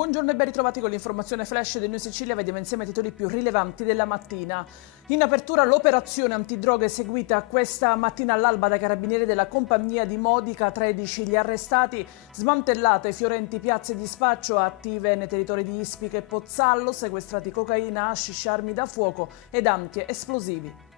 Buongiorno e ben ritrovati con l'informazione flash del New Sicilia. Vediamo insieme i titoli più rilevanti della mattina. In apertura l'operazione antidroga eseguita questa mattina all'alba dai carabinieri della compagnia di Modica. 13 gli arrestati, smantellate fiorenti piazze di spaccio attive nei territori di Ispica e Pozzallo, sequestrati cocaina, hashish, armi da fuoco ed anti-esplosivi.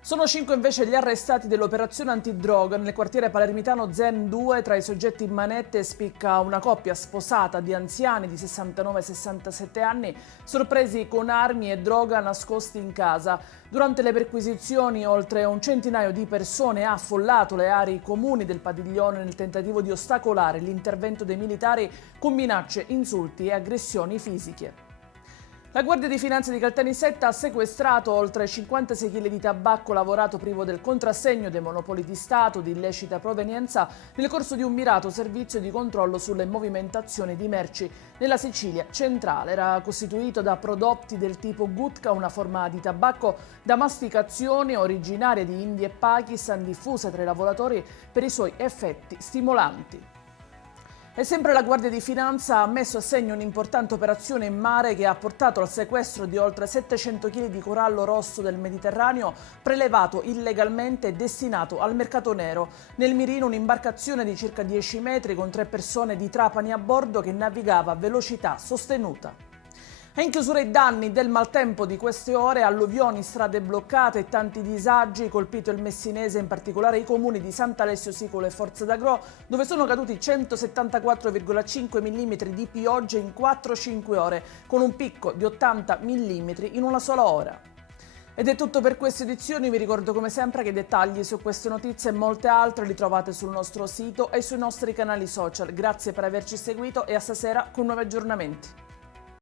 Sono 5 invece gli arrestati dell'operazione antidroga. Nel quartiere palermitano Zen 2 tra i soggetti in manette spicca una coppia sposata di anziani di 69 e 67 anni sorpresi con armi e droga nascosti in casa. Durante le perquisizioni oltre un centinaio di persone ha affollato le aree comuni del padiglione nel tentativo di ostacolare l'intervento dei militari con minacce, insulti e aggressioni fisiche. La Guardia di Finanza di Caltanissetta ha sequestrato oltre 56 kg di tabacco lavorato privo del contrassegno dei monopoli di Stato di illecita provenienza nel corso di un mirato servizio di controllo sulle movimentazioni di merci nella Sicilia centrale. Era costituito da prodotti del tipo gutka, una forma di tabacco da masticazione originaria di India e Pakistan, diffusa tra i lavoratori per i suoi effetti stimolanti. E sempre la Guardia di Finanza ha messo a segno un'importante operazione in mare che ha portato al sequestro di oltre 700 kg di corallo rosso del Mediterraneo prelevato illegalmente e destinato al mercato nero. Nel mirino un'imbarcazione di circa 10 metri con 3 persone di Trapani a bordo che navigava a velocità sostenuta. E in chiusura i danni del maltempo di queste ore, alluvioni, strade bloccate e tanti disagi, colpito il Messinese, in particolare i comuni di Sant'Alessio Sicolo e Forza d'Agro, dove sono caduti 174,5 mm di pioggia in 4-5 ore, con un picco di 80 mm in una sola ora. Ed è tutto per queste edizioni. Vi ricordo come sempre che i dettagli su queste notizie e molte altre li trovate sul nostro sito e sui nostri canali social. Grazie per averci seguito e a stasera con nuovi aggiornamenti.